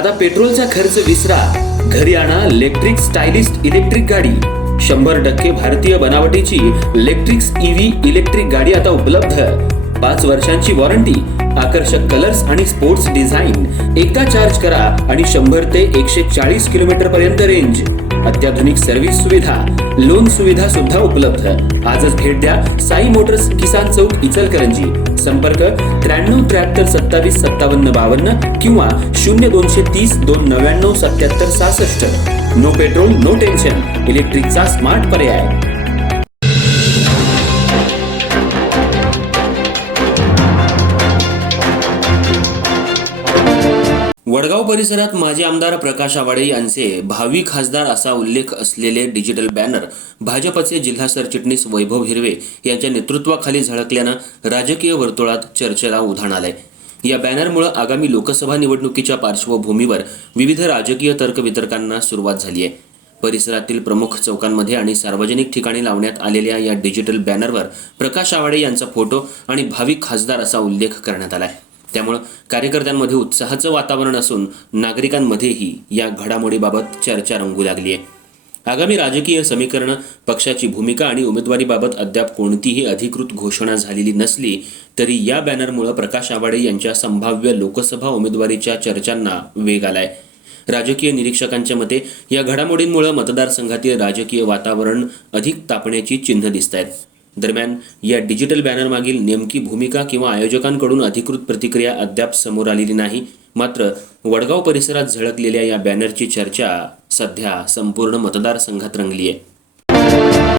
आता पेट्रोलचा खर्च विसरा, घरी आणा इलेक्ट्रिक स्टायलिस्ट इलेक्ट्रिक गाडी। 100% भारतीय बनावटीची इलेक्ट्रिक्स ईव्ही इलेक्ट्रिक गाडी आता उपलब्ध। 5 वर्षांची वॉरंटी, आकर्षक कलर्स आणि स्पोर्ट्स डिझाइन। एकदा चार्ज करा आणि 100 ते 140 किलोमीटर पर्यंत रेंज। अत्याधुनिक सर्व्हिस सुविधा, लोन सुविधा सुद्धा उपलब्ध। आजच भेट द्या साई मोटर्स, किसान चौक, इचलकरंजी। संपर्क 93 73 27 57 52 किंवा 0230 299 77 66। नो पेट्रोल नो टेन्शन, इलेक्ट्रिकचा स्मार्ट पर्याय। वडगाव परिसरात माजी आमदार प्रकाश आवाडे यांचे भावी खासदार असा उल्लेख असलेले डिजिटल बॅनर भाजपचे जिल्हा सरचिटणीस वैभव हिरवे यांच्या नेतृत्वाखाली झळकल्यानं राजकीय वर्तुळात चर्चेला उधाण आलंय। या बॅनरमुळे आगामी लोकसभा निवडणुकीच्या पार्श्वभूमीवर विविध राजकीय तर्कवितर्कांना सुरुवात झाली आहे। परिसरातील प्रमुख चौकांमध्ये आणि सार्वजनिक ठिकाणी लावण्यात आलेल्या या डिजिटल बॅनरवर प्रकाश आवाडे यांचा फोटो आणि भावी खासदार असा उल्लेख करण्यात आलाय। त्यामुळे कार्यकर्त्यांमध्ये उत्साहाचं वातावरण असून नागरिकांमध्येही या घडामोडीबाबत चर्चा रंगू लागली आहे। आगामी राजकीय समीकरण, पक्षाची भूमिका आणि उमेदवारीबाबत अद्याप कोणतीही अधिकृत घोषणा झालेली नसली तरी या बॅनरमुळे प्रकाश आवाडे यांच्या संभाव्य लोकसभा उमेदवारीच्या चर्चांना वेग आलाय। राजकीय निरीक्षकांच्या मते या घडामोडींमुळे मतदारसंघातील राजकीय वातावरण अधिक तापण्याची चिन्ह दिसत आहेत। दरम्यान या डिजिटल बॅनर मागील नेमकी भूमिका किंवा आयोजकांकडून अधिकृत प्रतिक्रिया अद्याप समोर आलेली नाही। मात्र वडगाव परिसरात झळकलेल्या या बॅनरची चर्चा सध्या संपूर्ण मतदारसंघात रंगली आहे।